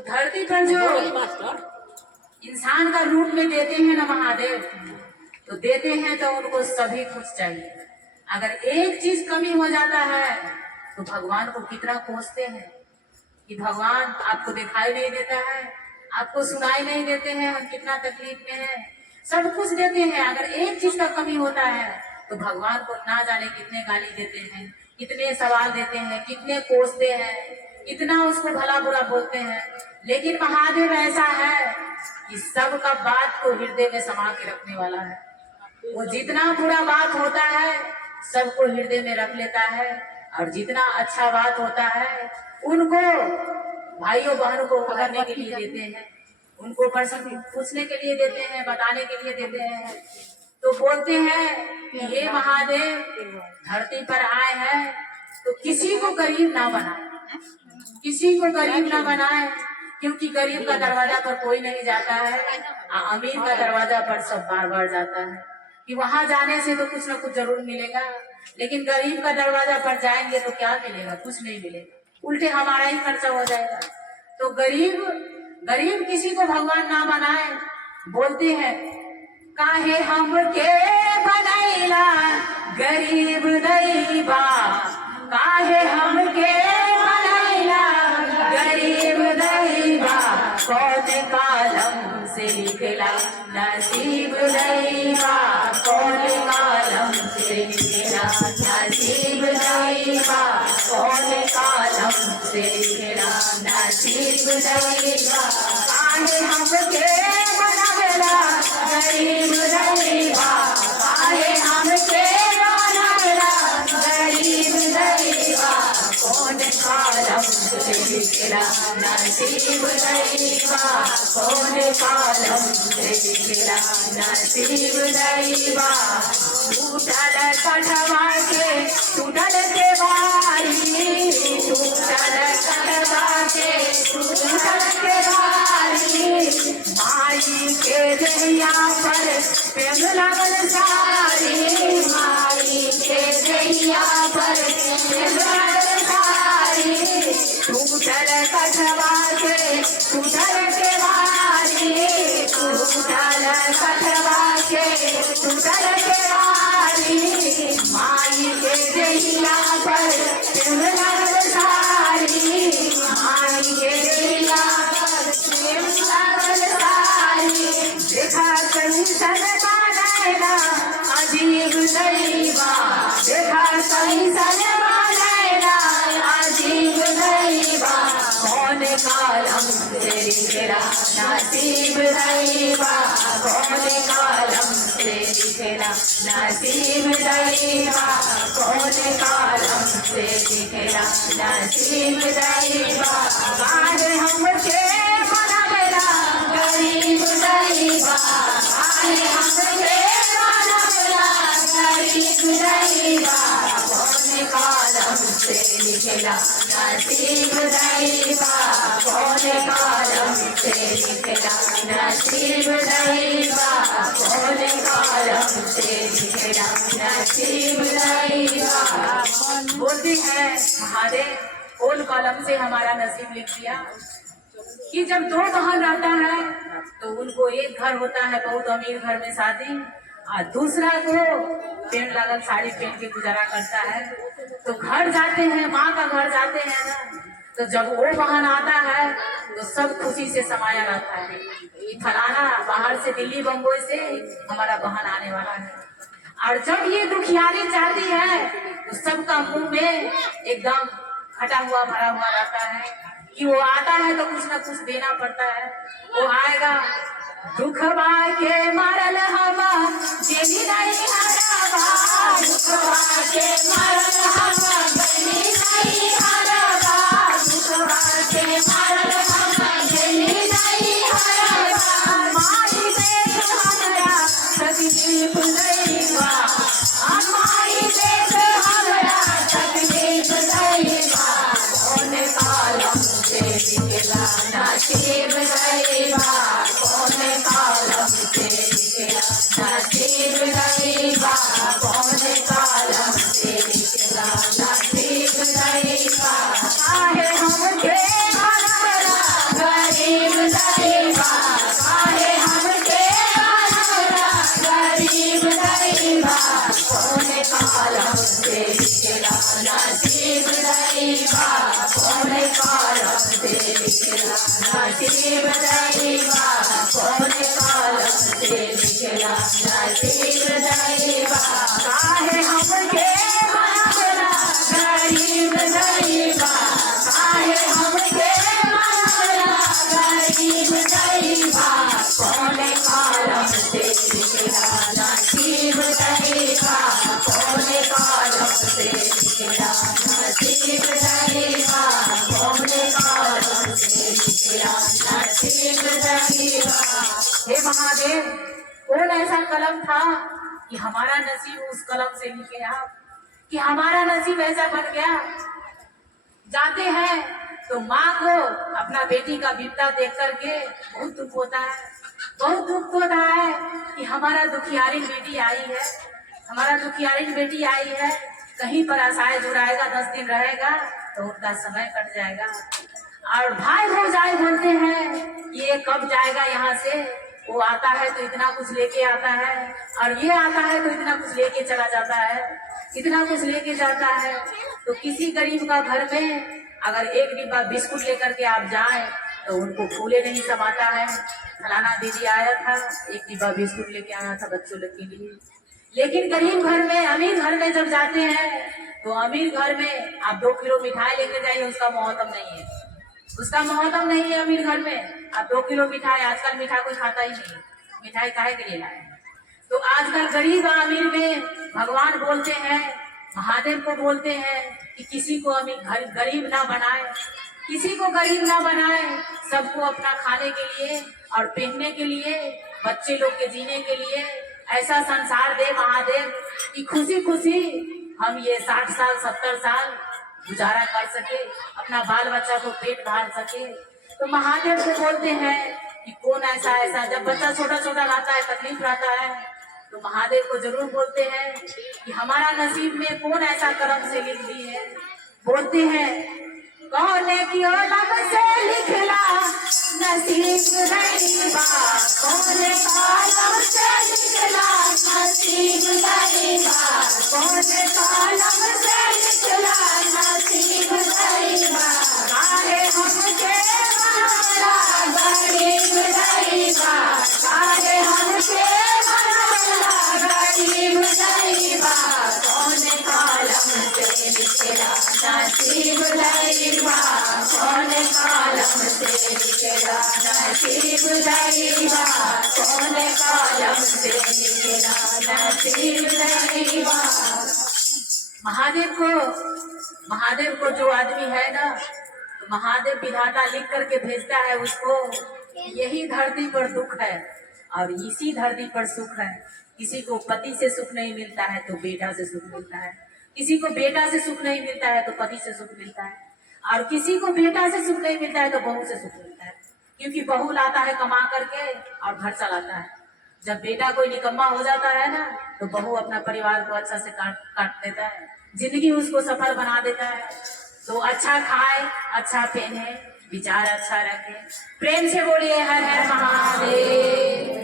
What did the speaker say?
तो धरती पर जो इंसान का रूप में देते हैं ना महादेव, तो देते हैं तो उनको सभी कुछ चाहिए। अगर एक चीज कमी हो जाता है तो भगवान को कितना कोसते हैं कि भगवान आपको दिखाई नहीं देता है, आपको सुनाई नहीं देते हैं, हम कितना तकलीफ में हैं। सब कुछ देते हैं, अगर एक चीज का कमी होता है तो भगवान को ना जाने कितने गाली देते हैं, कितने सवाल देते हैं, कितने कोसते हैं, कितना उसको भला बुरा बोलते हैं। लेकिन महादेव ऐसा है कि सबका बात को हृदय में समा के रखने वाला है। वो जितना बुरा बात होता है सबको हृदय में रख लेता है, और जितना अच्छा बात होता है उनको भाइयों बहनों को उभरने के लिए देते हैं, उनको प्रश्न पूछने के लिए देते हैं, बताने के लिए देते हैं। तो बोलते हैं कि हे महादेव, धरती पर आए हैं तो किसी को गरीब ना बनाए, किसी को गरीब ना बनाए, क्योंकि गरीब का दरवाजा पर कोई नहीं जाता है, अमीर का दरवाजा पर सब बार बार जाता है कि वहां जाने से तो कुछ ना कुछ जरूर मिलेगा। लेकिन गरीब का दरवाजा पर जाएंगे तो क्या मिलेगा? कुछ नहीं मिलेगा, उल्टे हमारा ही खर्चा हो जाएगा। तो गरीब किसी को भगवान ना बनाए। बोलते हैं काहे हमके बनैला गरीब दैबा, काहे हमके बनैला गरीब दैबा, कौन कालम से लिखला नसीब दैबा, कौन कालम से लिखला नसीब दैबा, कौन कालम से लिखला नसीब दैबा, काहे हमके बनैला गरीब दैबा, काहे हमके बनैला गरीब दैबा, कौन कालम से लिखला नसीब दैबा, कौन कालम से लिखला नसीब दैबा। टूटल कठवा के टूटल के बारी, टूटल कठवा के टूटल के बारी, माई के दैया पर प्रेम लगल सारी, माई के दैया पर प्रेम लगल सारी, टूटल कठवा के टूटल के बारी, टूटल कठवा के टूटल के बारी, माई के दैया पर प्रेम लगल सारी, माई के दैया पर प्रेम लगल सारी। देखा कैसन बनैला अजीब दैबा, देखा कैसन बनैला अजीब दैबा, कौन कालम से लिखला नसीब दैबा, कौन कालम से लिखला नसीब दैबा, कौन कालम से लिखला नसीब दैबा, काहे हमके बनैला गरीब दैबा, काहे हमके बनैला गरीब दैबा, कौन कालम से लिखला नसीब दैबा, कौन कालम से लिखला नसीब दैबा, कौन कालम से लिखला नसीब दैबा। बोलते हैं महादेव कौन कलम से हमारा नसीब लिख दिया कि जब दो बहन रहता है तो उनको एक घर होता है, बहुत अमीर घर में शादी, और दूसरा को पेड़ लागल साड़ी पहन के गुजारा करता है। तो घर जाते हैं, माँ का घर जाते हैं ना, तो जब वो बहन आता है तो सब खुशी से समाया रहता है कि फलाना बाहर से दिल्ली बम्बई से हमारा बहन आने वाला है। और जब ये दुखियारी जाती है तो सबका मुंह में एकदम खटा हुआ भरा हुआ रहता है कि वो आता है तो कुछ ना कुछ देना पड़ता है। वो आएगा दुखबा के मारल हवा जेनी नहीं हराबा, दुखबा के मारल हवा जेनी नहीं हराबा, दुखबा के मारल हवा जेनी नहीं हराबा, माई देख हमरा तकलीफ दैबा, माई देख हमरा तकलीफ दैबा, कौन कालम से लिखला नसीब दैबा, कौन कालम से लिखला नसीब दैबा, कौन कालम से लिखला नसीब दैबा, काहे हमके बनैला हे महादेव, कौन ऐसा कलम था कि हमारा नसीब उस कलम से लिखे आप, कि हमारा नसीब ऐसा बन गया। जाते हैं तो माँ को अपना बेटी का विपदा देख करके बहुत दुख होता है, बहुत दुख होता है कि हमारा दुखियारी बेटी आई है, हमारा दुखियारी बेटी आई है, कहीं पर आशाएं जुड़ाएगा, 10 दिन रहेगा तो उनका समय कट जाएगा। और भाई भौजाई बोलते हैं ये कब जाएगा यहाँ से, वो आता है तो इतना कुछ लेके आता है, और ये आता है तो इतना कुछ लेके चला जाता है, इतना कुछ लेके जाता है। तो किसी गरीब का घर में अगर एक डिब्बा बिस्कुट लेकर के आप जाएं तो उनको फूले नहीं समाता है। फलाना दीदी आया था, एक डिब्बा बिस्कुट लेके आया था बच्चों लोग के लिए। लेकिन गरीब घर में, अमीर घर में जब जाते हैं तो अमीर घर में आप 2 किलो मिठाई लेके जाइए, उसका मोहतम नहीं है, उसका मोहतम नहीं है अमीर घर में। अब 2 किलो मिठाई, आजकल मिठाई कोई खाता ही नहीं, मिठाई काहे के लिए लाए। तो आजकल गरीब और अमीर में भगवान बोलते हैं, महादेव को बोलते हैं कि किसी को अमीर गरीब ना बनाए, किसी को गरीब ना बनाए, सबको अपना खाने के लिए और पहनने के लिए, बच्चे लोग के जीने के लिए ऐसा संसार दे महादेव कि खुशी खुशी हम ये 60 साल 70 साल गुजारा कर सके, अपना बाल बच्चा को पेट भर सके। तो महादेव को बोलते हैं कि कौन ऐसा ऐसा, जब बच्चा छोटा छोटा रहता है, तकलीफ रहता है, तो महादेव को जरूर बोलते हैं कि हमारा नसीब में कौन ऐसा कर्म से लिख दी है। बोलते हैं कौन की ओलम से लिखला नसीब गरीबा, कौन कलम से लिखला नसीब गरीबा, कौन कलम से लिखला नसीब गरीबा, काहे हमके बनाला गरीब गरीबा, काहे हमके बनाला गरीब गरीबा, कौन कलम से लिखला नसीब गरीबा, कौन कलम से लिखला नसीब गरीबा, कौन कलम से लिखला नसीब गरीबा। महादेव को जो आदमी है ना, तो महादेव विधाता लिख करके भेजता है उसको, यही धरती पर दुख है और इसी धरती पर सुख है। किसी को पति से सुख नहीं मिलता है तो बेटा से सुख मिलता है, किसी को बेटा से सुख नहीं मिलता है तो पति से सुख मिलता है, और किसी को बेटा से सुख नहीं मिलता है तो बहू से सुख मिलता है। क्योंकि बहू लाता है कमा करके और घर चलाता है। जब बेटा कोई निकम्मा हो जाता है ना, तो बहू अपना परिवार को अच्छा से काट देता है, जिंदगी उसको सफल बना देता है। तो अच्छा खाए, अच्छा पहने, विचार अच्छा रखे। प्रेम से बोलिए हर हर महादेव।